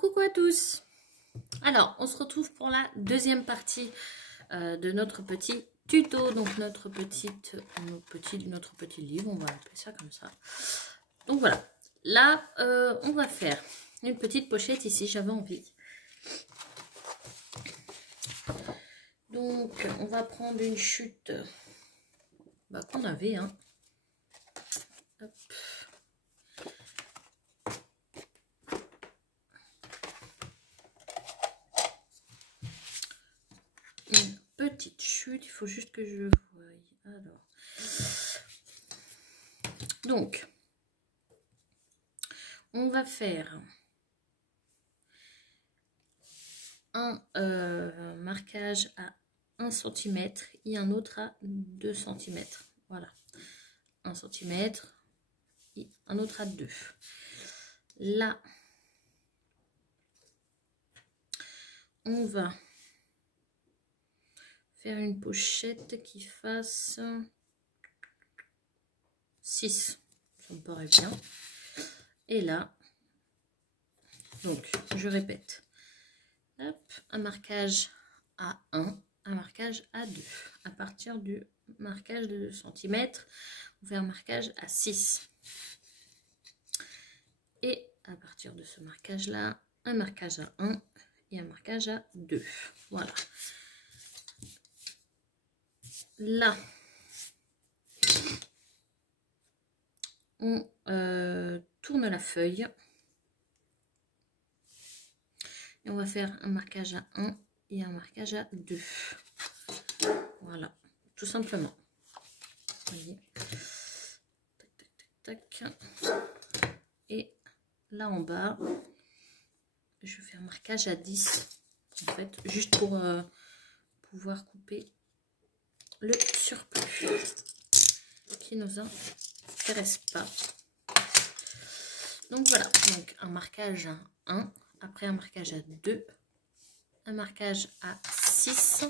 Coucou à tous. Alors, on se retrouve pour la deuxième partie de notre petit tuto, donc notre petit livre, on va appeler ça comme ça. Donc voilà, là, on va faire une petite pochette ici, j'avais envie. Donc, on va prendre une chute qu'on avait, hein. Hop. Une petite chute, il faut juste que je voie. Alors, donc, on va faire un marquage à 1 cm et un autre à 2 cm. Voilà, 1 cm et un autre à 2. Là, on va faire une pochette qui fasse 6. Ça me paraît bien. Et là, donc, je répète. Hop, un marquage à 1, un marquage à 2. À partir du marquage de 2 cm, on fait un marquage à 6. Et à partir de ce marquage-là, un marquage à 1 et un marquage à 2. Voilà. Là, on tourne la feuille. Et on va faire un marquage à 1 et un marquage à 2. Voilà, tout simplement. Vous voyez. Tac, tac, tac. Et là en bas, je vais faire un marquage à 10. En fait, juste pour pouvoir couper le surplus qui ne nous intéresse pas. Donc voilà, donc un marquage à 1. Après un marquage à 2, un marquage à 6,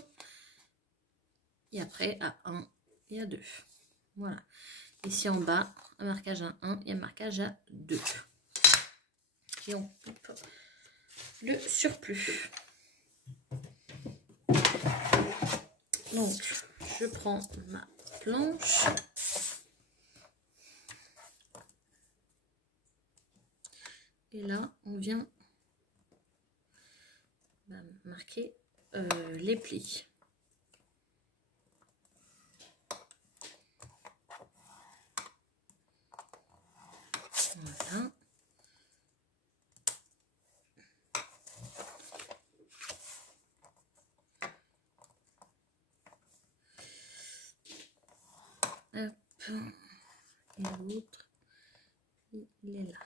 et après à 1 et à 2. Voilà. Ici en bas, un marquage à 1 et un marquage à 2. Et on coupe le surplus. Donc, je prends ma planche. Et là, on vient marquer les plis. Voilà. Hop. Et l'autre, il est là.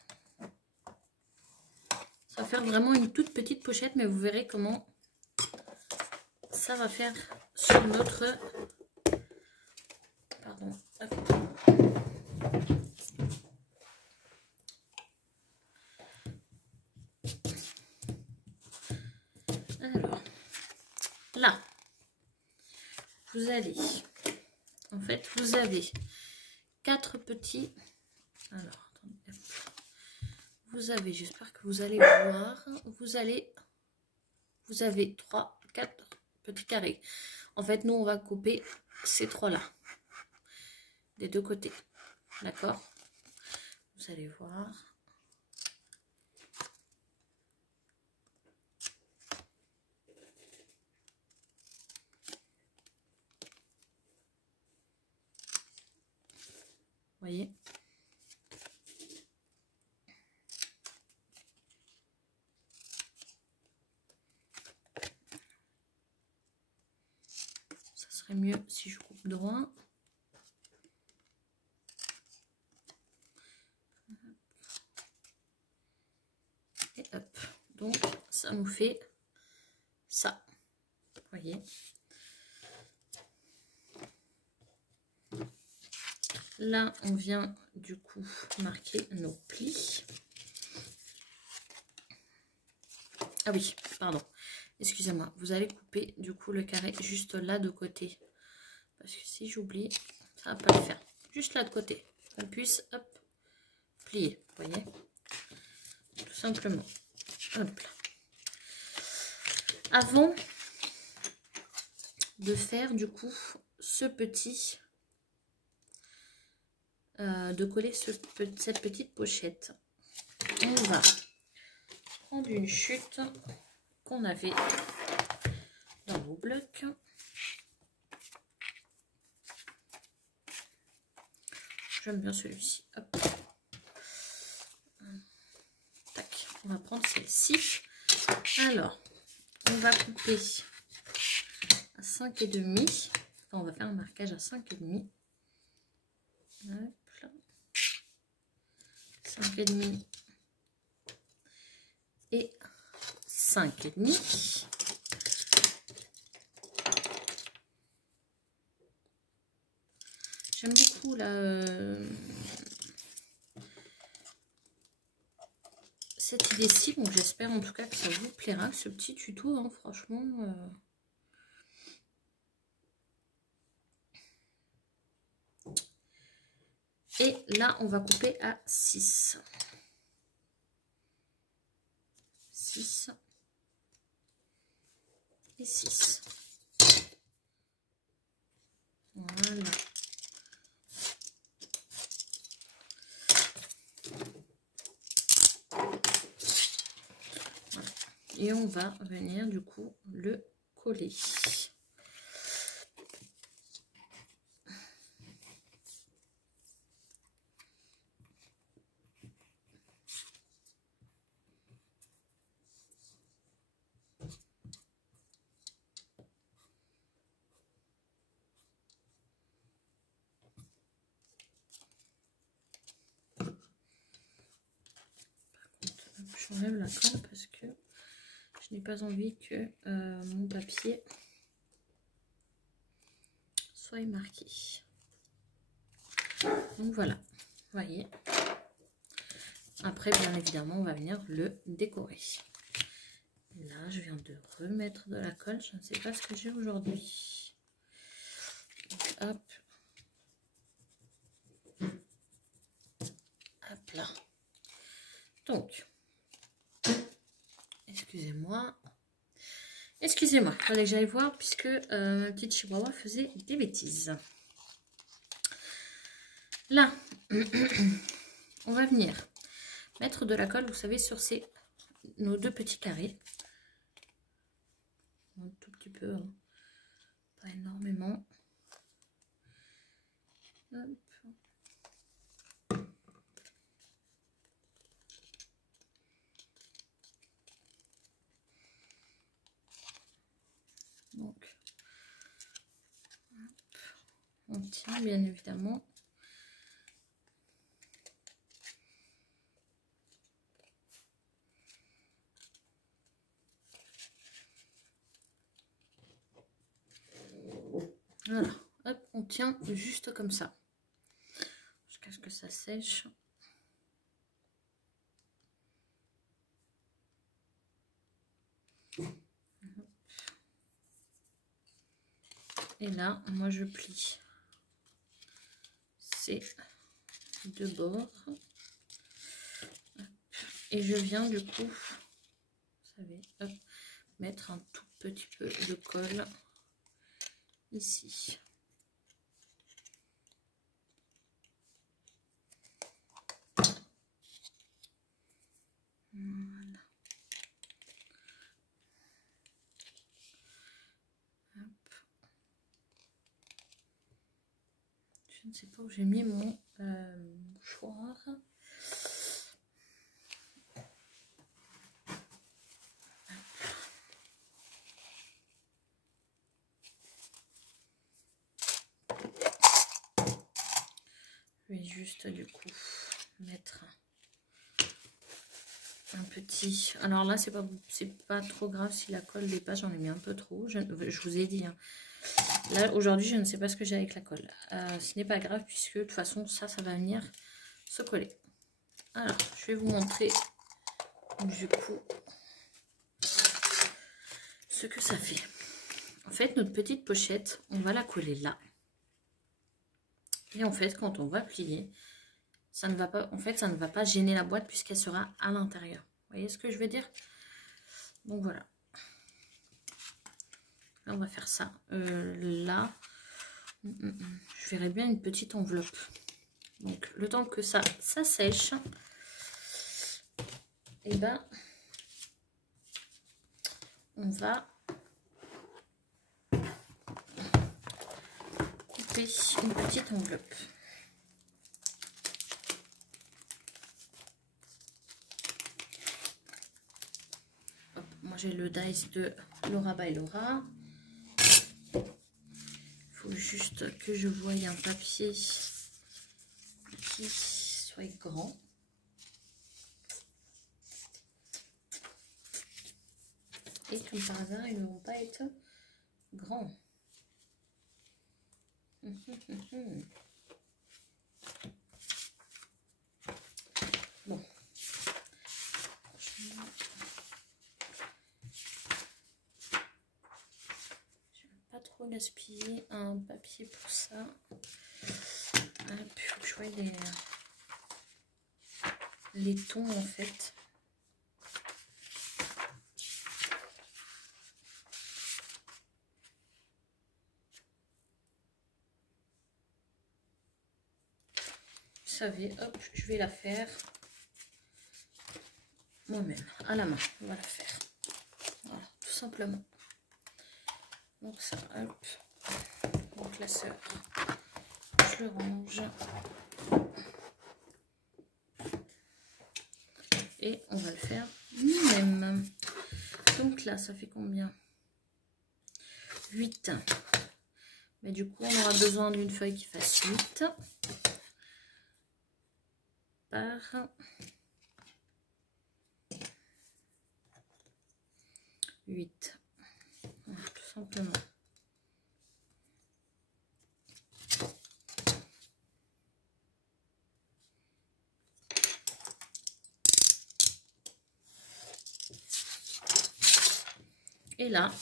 Ça va faire vraiment une toute petite pochette, mais vous verrez comment ça va faire sur notre... Pardon. Alors, là, vous allez... En fait, vous avez 4 petits... Alors, attendez. Vous avez, j'espère que vous allez voir, vous avez 4 petits carrés. En fait, nous, on va couper ces 3-là, des deux côtés. D'accord? Vous allez voir. Vous voyez? Ça serait mieux si je coupe droit. Et hop. Donc, ça nous fait ça. Vous voyez? Là, on vient du coup marquer nos plis. Ah oui, pardon. Excusez-moi. Vous allez couper du coup le carré juste là de côté. Parce que si j'oublie, ça va pas le faire. Juste là de côté. Qu'on puisse, hop, plier. Vous voyez? Tout simplement. Hop là. Avant de faire du coup ce petit, de coller cette petite pochette, on va prendre une chute qu'on avait dans nos blocs. J'aime bien celui-ci. Tac, on va prendre celle-ci. Alors, on va couper à 5,5. Enfin, on va faire un marquage à 5,5. Hop là. 5,5 et 5,5. J'aime beaucoup cette idée-ci, donc j'espère en tout cas que ça vous plaira, ce petit tuto, hein, franchement. Et là, on va couper à 6. 6 et 6. Voilà. Et on va venir du coup le coller. J'enlève la colle parce que je n'ai pas envie que mon papier soit marqué. Donc voilà, vous voyez. Après, bien évidemment, on va venir le décorer. Là, je viens de remettre de la colle. Je ne sais pas ce que j'ai aujourd'hui. Hop. Hop là. Donc, excusez-moi. Excusez-moi, il fallait que j'aille voir puisque ma petite chihuahua faisait des bêtises. Là, on va venir mettre de la colle, vous savez, sur nos deux petits carrés. Un tout petit peu, hein. Pas énormément. Hop. Donc, hop. On tient bien évidemment. Voilà, hop, on tient juste comme ça. Jusqu'à ce que ça sèche. Et là, moi je plie ces deux bords. Et je viens du coup, vous savez, hop, mettre un tout petit peu de colle ici. Voilà. Hop. Je ne sais pas où j'ai mis mon mouchoir. Je vais juste du coup mettre un petit. Alors là, c'est pas trop grave si la colle dépasse, j'en ai mis un peu trop. Je vous ai dit, hein. Là aujourd'hui, je ne sais pas ce que j'ai avec la colle. Ce n'est pas grave puisque de toute façon, ça va venir se coller. Alors, je vais vous montrer du coup ce que ça fait. En fait, notre petite pochette, on va la coller là. Et en fait, quand on va plier, ça ne va pas, en fait, ça ne va pas gêner la boîte puisqu'elle sera à l'intérieur. Vous voyez ce que je veux dire? Donc voilà. Là, on va faire ça. Là, je verrais bien une petite enveloppe. Donc, le temps que ça sèche, et ben, on va couper une petite enveloppe. Hop, moi, j'ai le dice de Laura by Laura. Il faut juste que je voie un papier qui soit grand. Et comme par hasard, ils ne vont pas être grands. Bon. Franchement, je ne vais pas trop gaspiller un papier pour ça. Il faut que je voie les tons en fait. Vous savez, hop, je vais la faire moi-même, à la main. On va la faire. Voilà, tout simplement. Donc ça, hop. Mon classeur, je le range. Et on va le faire nous-mêmes. Donc là, ça fait combien? 8. Mais du coup, on aura besoin d'une feuille qui fasse 8 par 8. Voilà, tout simplement. Et là,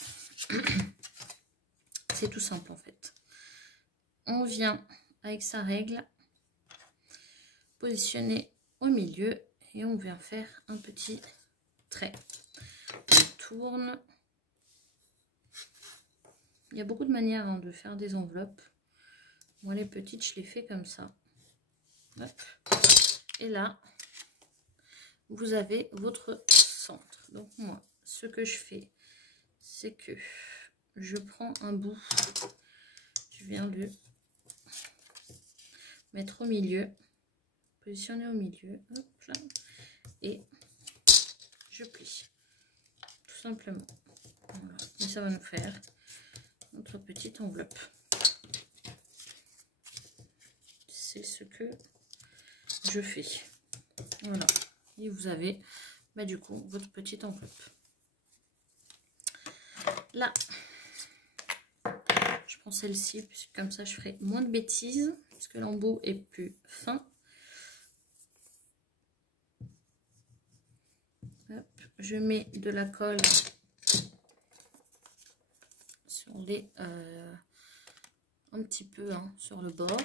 c'est tout simple en fait. On vient avec sa règle positionner au milieu et on vient faire un petit trait. On tourne. Il y a beaucoup de manières de faire des enveloppes. Moi, les petites, je les fais comme ça. Hop. Et là, vous avez votre centre. Donc moi, ce que je fais, c'est que je prends un bout, je viens de mettre au milieu, positionner au milieu, hop là, et je plie, tout simplement. Voilà. Et ça va nous faire notre petite enveloppe. C'est ce que je fais. Voilà. Et vous avez du coup votre petite enveloppe. Là, je prends celle-ci, puisque comme ça je ferai moins de bêtises, puisque l'embout est plus fin. Hop, je mets de la colle sur les un petit peu sur le bord.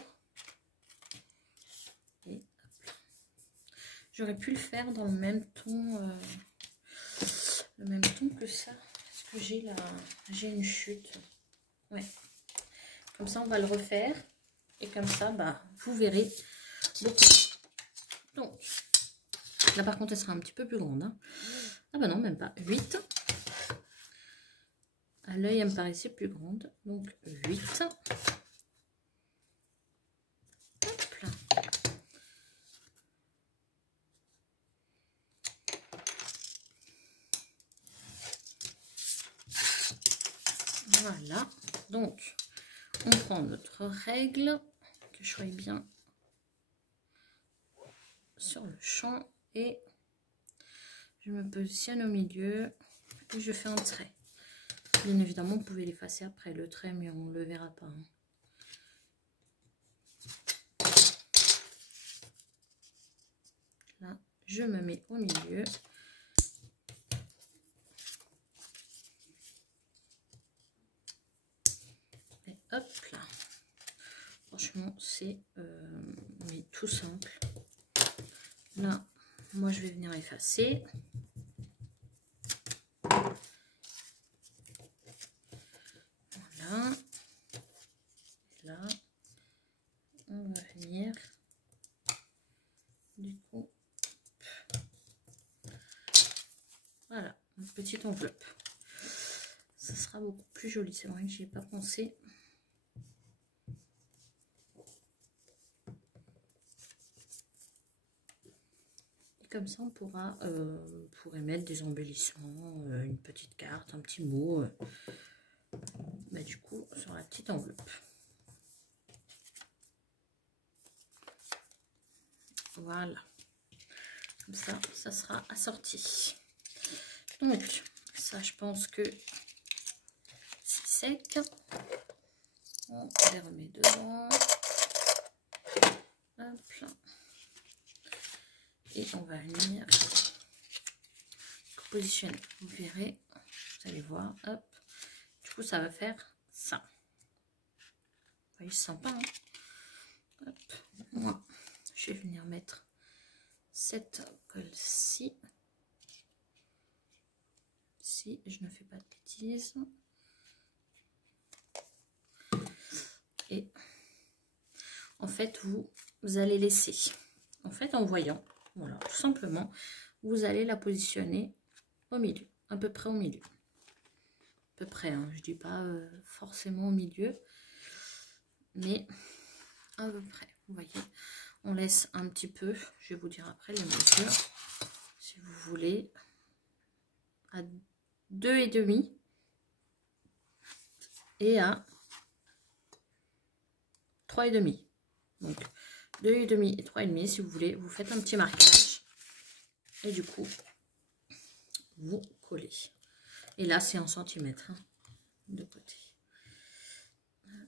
Et j'aurais pu le faire dans le même ton que ça, parce que j'ai une chute. Ouais. Comme ça, on va le refaire. Et comme ça, vous verrez beaucoup. Donc, là, par contre, elle sera un petit peu plus grande. Ah bah non, même pas. 8. À l'œil, elle me paraissait plus grande. Donc, 8. Hop là. Voilà. Donc, on prend notre règle, que je sois bien sur le champ, et je me positionne au milieu et je fais un trait. Bien évidemment, vous pouvez l'effacer après le trait, mais on ne le verra pas. Là, je me mets au milieu. Et hop là. Franchement, c'est mais tout simple. Là, moi, je vais venir effacer. notre petite enveloppe. Ça sera beaucoup plus joli, c'est vrai que j'y ai pas pensé. Et comme ça, on pourrait mettre des embellissements, une petite carte, un petit mot. Bah, du coup, sur la petite enveloppe. Voilà. Comme ça sera assorti. Donc, ça, je pense que c'est sec. On les remet dedans. Hop. Et on va venir positionner. Vous verrez, vous allez voir. Hop. Du coup, ça va faire ça. Vous voyez, c'est sympa. Hein, hop. Moi, je vais venir mettre cette colle-ci. Si je ne fais pas de bêtises. Et en fait, vous allez laisser, en fait, en voyant, voilà, tout simplement, vous allez la positionner au milieu, à peu près au milieu. À peu près, hein, je dis pas forcément au milieu, mais à peu près. Vous voyez, on laisse un petit peu, je vais vous dire après les mesures, si vous voulez, à 2,5 et à 3,5. Donc 2,5 et 3,5 si vous voulez, vous faites un petit marquage et du coup vous collez. Et là c'est en centimètres, hein, de côté. Voilà.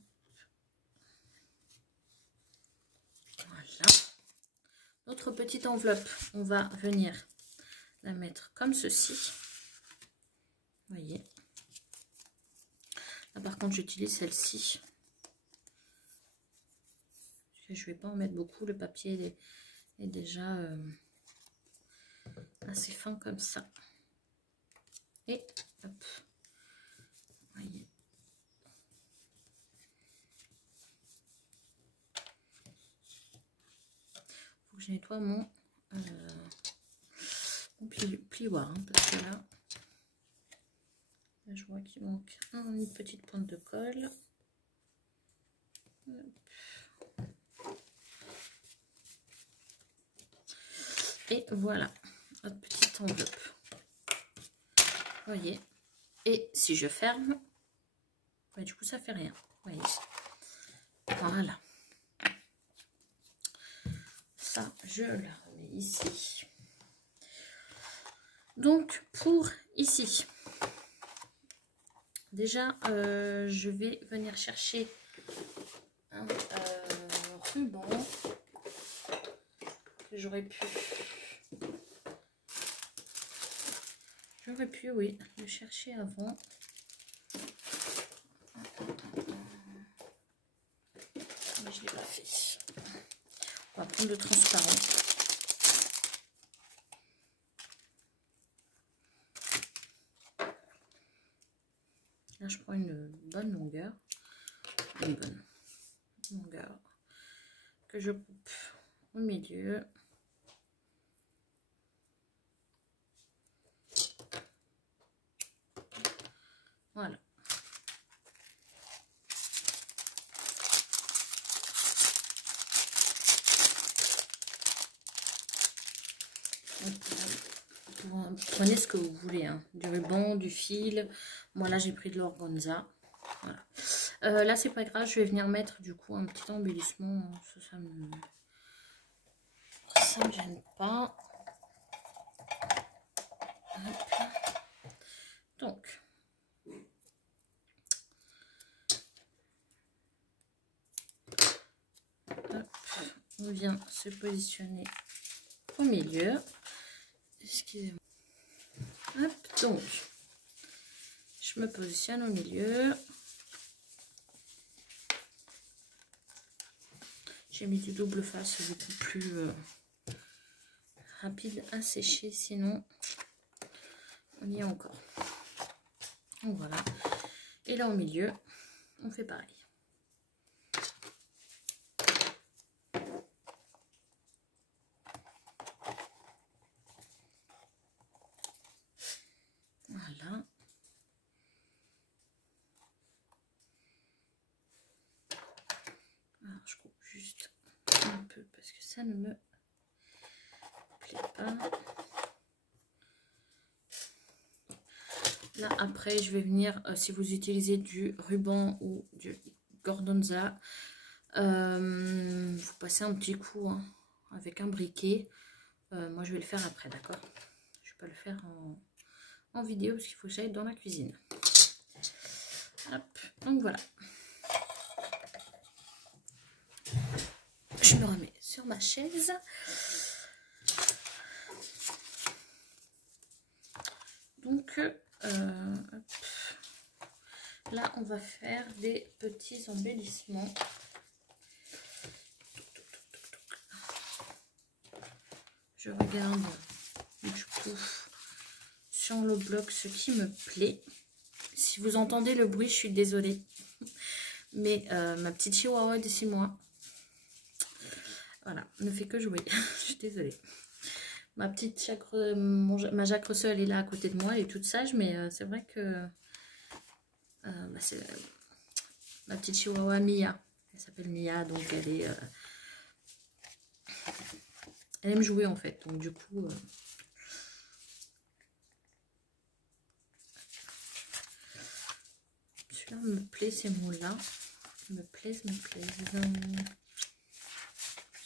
Notre petite enveloppe, on va venir la mettre comme ceci. Vous voyez. Là par contre j'utilise celle-ci. Je vais pas en mettre beaucoup, le papier est déjà assez fin comme ça. Et hop, voyez. Faut que je nettoie mon plioir, hein, parce que là je vois qu'il manque une petite pointe de colle. Et voilà, notre petite enveloppe. Vous voyez. Et si je ferme, bah, du coup ça fait rien. Vous voyez. Voilà. Ça, je la remets ici. Donc pour ici, déjà je vais venir chercher un ruban que j'aurais pu oui, le chercher avant. Mais je l'ai pas fait. On va prendre le transparent. Là, je prends une bonne longueur. Une bonne longueur que je coupe au milieu. Voilà. Vous prenez ce que vous voulez, hein. Du ruban, du fil. Moi là j'ai pris de l'organza. Voilà. Là c'est pas grave, je vais venir mettre du coup un petit embellissement. Ça me gêne pas. Hop. Donc hop, on vient se positionner au milieu. Excusez-moi. Hop, donc je me positionne au milieu. J'ai mis du double face, c'est beaucoup plus rapide à sécher, sinon on y est encore. Donc voilà. Et là au milieu, on fait pareil. juste un peu parce que ça ne me plaît pas. Là après je vais venir, si vous utilisez du ruban ou du Gordanza, vous passez un petit coup hein, avec un briquet. Moi je vais le faire après, d'accord? Je vais pas le faire en vidéo parce qu'il faut que j'aille dans la cuisine. Hop, donc voilà. Je me remets sur ma chaise. Donc hop. Là on va faire des petits embellissements. Je regarde du coup sur le bloc ce qui me plaît. Si vous entendez le bruit, je suis désolée. Mais ma petite chihuahua de 6 mois, voilà, ne fait que jouer. Je suis désolée. Ma petite ma Jacques Russell, elle est là à côté de moi, elle est toute sage, mais c'est vrai que c'est ma petite chihuahua Mia. Elle s'appelle Mia, donc elle aime jouer en fait. Donc du coup, celui-là me plaît, ces mots-là. Me plaisent.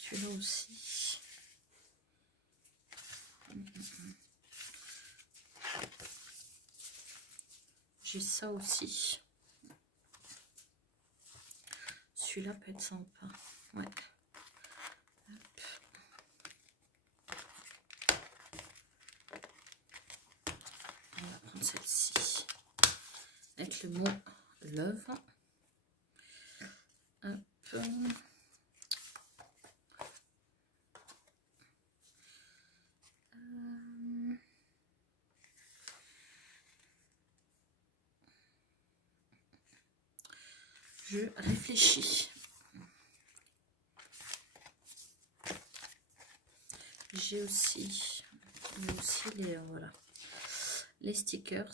Celui-là aussi. J'ai ça aussi. Celui-là peut être sympa. Ouais. Hop. On va prendre celle-ci. Avec le mot love. Hop. Je réfléchis. J'ai aussi les voilà, les stickers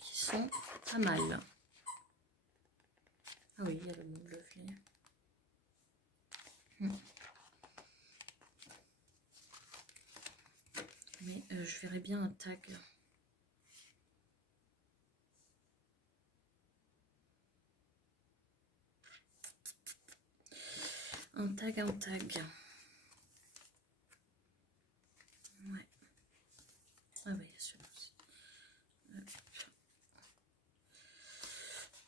qui sont pas mal. Ah oui, il y a le mot lovely. Mais je verrais bien un tag. Un tag. Ouais. Ah oui, celui-là aussi.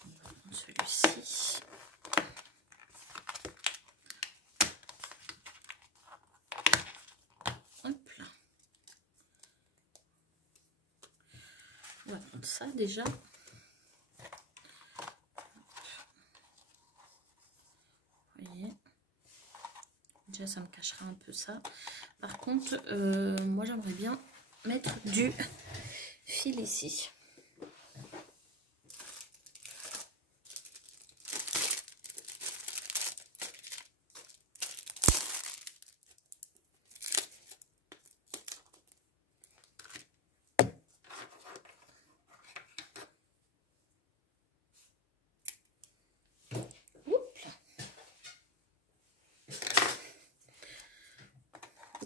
On va prendre celui-ci. Hop là. On va prendre ça déjà. Vous voyez. Déjà, ça me cachera un peu ça. Par contre, moi, j'aimerais bien mettre du fil ici.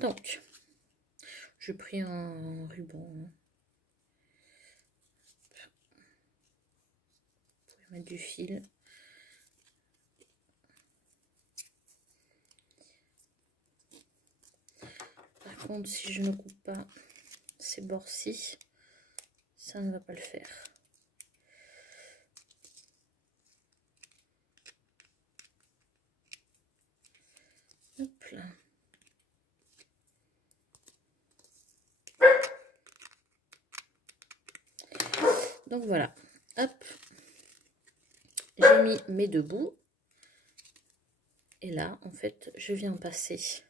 Donc, j'ai pris un ruban. Vous pouvez mettre du fil. Par contre, si je ne coupe pas ces bords-ci, ça ne va pas le faire. Hop là. Donc voilà, hop, j'ai mis mes deux bouts. Et là, en fait, je viens passer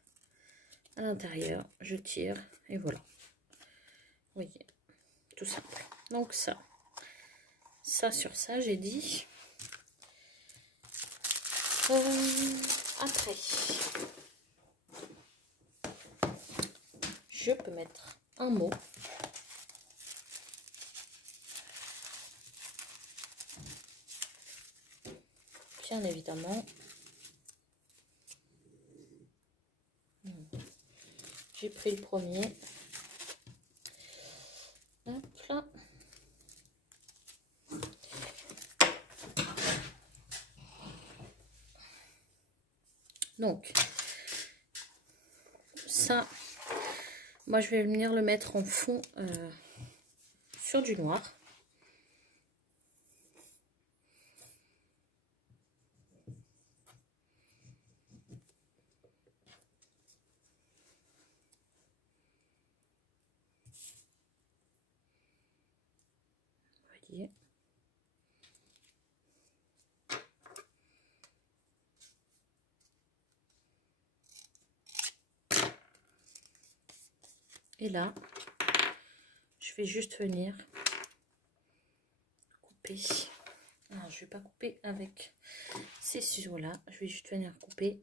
à l'intérieur, je tire et voilà. Vous voyez, tout simple. Donc ça sur ça, j'ai dit. Après, je peux mettre un mot. bien évidemment. J'ai pris le premier. Hop là. Donc, ça, moi je vais venir le mettre en fond sur du noir. Vous voyez. Et là, je vais juste venir couper. Alors, je ne vais pas couper avec ces ciseaux-là. Je vais juste venir couper.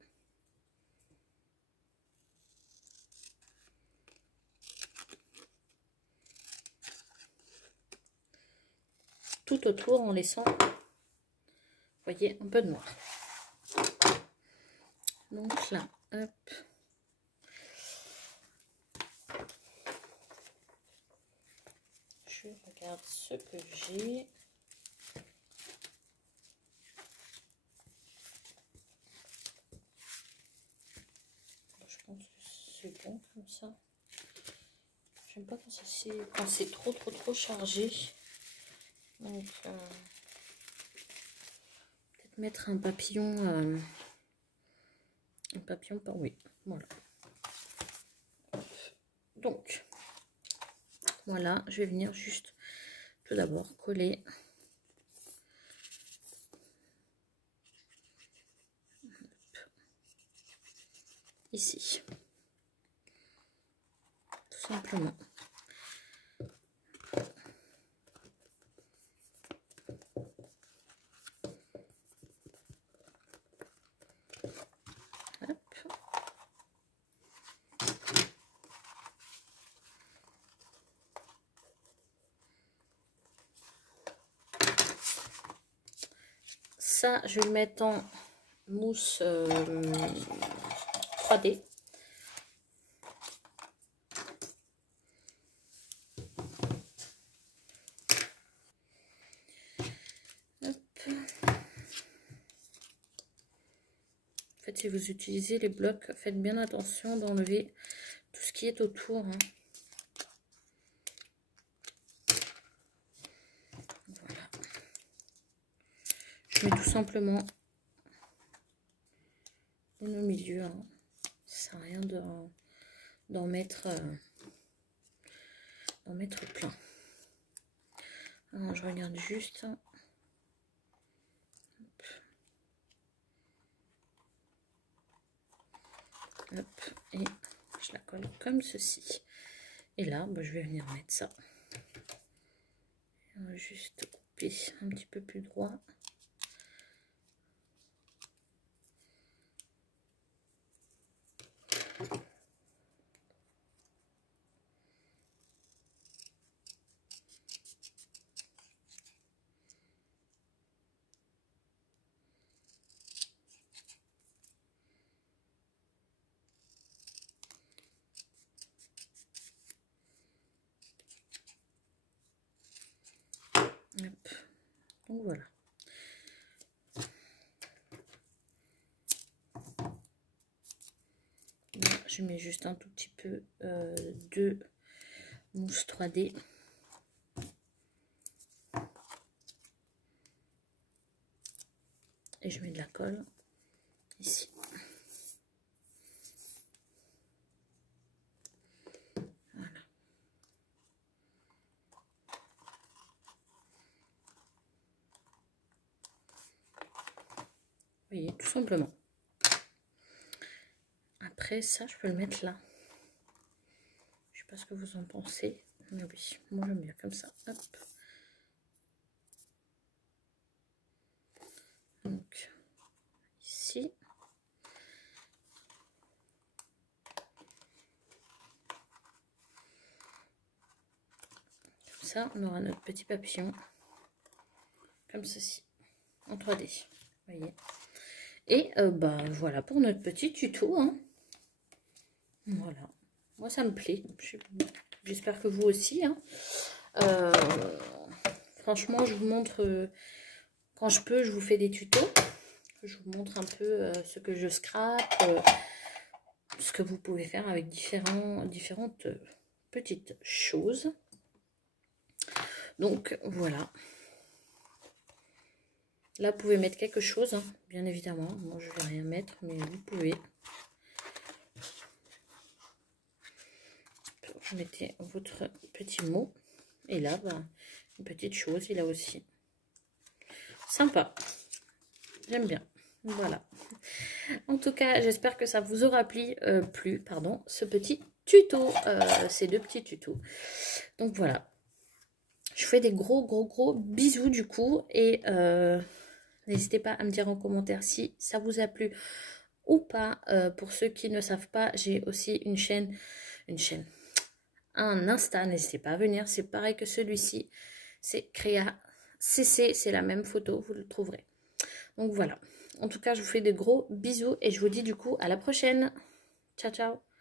Tout autour en laissant, vous voyez, un peu de noir. Donc là, hop. Je regarde ce que j'ai. Je pense que c'est bon comme ça. J'aime pas quand c'est trop chargé. Donc, peut-être mettre un papillon. Un papillon, pas oui. Voilà. Donc, voilà, je vais venir juste tout d'abord coller. Ici. Tout simplement. Ça, je vais le mettre en mousse 3D. Hop. En fait, si vous utilisez les blocs, faites bien attention d'enlever tout ce qui est autour. Hein. Voilà. Je mets tout simplement au milieu. Hein. Ça sert à rien d'en mettre plein. Alors, je regarde juste. Hop, et je la colle comme ceci. Et là, bah, je vais venir mettre ça. On va juste couper un petit peu plus droit. Hop. Donc voilà. Là, je mets juste un tout petit peu de mousse 3D. Et je mets de la colle ici. Voilà. Vous voyez, tout simplement. Après, ça, je peux le mettre là. Je sais pas ce que vous en pensez. Mais oui, moi j'aime bien comme ça. Hop. Donc, ici. Comme ça, on aura notre petit papillon. Comme ceci. En 3D. Vous voyez. Et bah voilà pour notre petit tuto. Hein. Voilà. Moi ça me plaît. J'espère que vous aussi. Hein. Franchement, je vous montre, quand je peux, je vous fais des tutos. Je vous montre un peu ce que je scrape, ce que vous pouvez faire avec différentes petites choses. Donc, voilà. Là, vous pouvez mettre quelque chose, hein, bien évidemment. Moi, je ne vais rien mettre, mais vous pouvez. Vous mettez votre petit mot. Et là, bah, une petite chose, il a aussi. Sympa. J'aime bien. Voilà. En tout cas, j'espère que ça vous aura plu, ce petit tuto, ces deux petits tutos. Donc voilà. Je fais des gros bisous du coup. Et n'hésitez pas à me dire en commentaire si ça vous a plu ou pas. Pour ceux qui ne savent pas, j'ai aussi une chaîne, un Insta. N'hésitez pas à venir. C'est pareil que celui-ci. C'est Créa CC. C'est la même photo. Vous le trouverez. Donc voilà. En tout cas, je vous fais de gros bisous et je vous dis du coup à la prochaine. Ciao, ciao.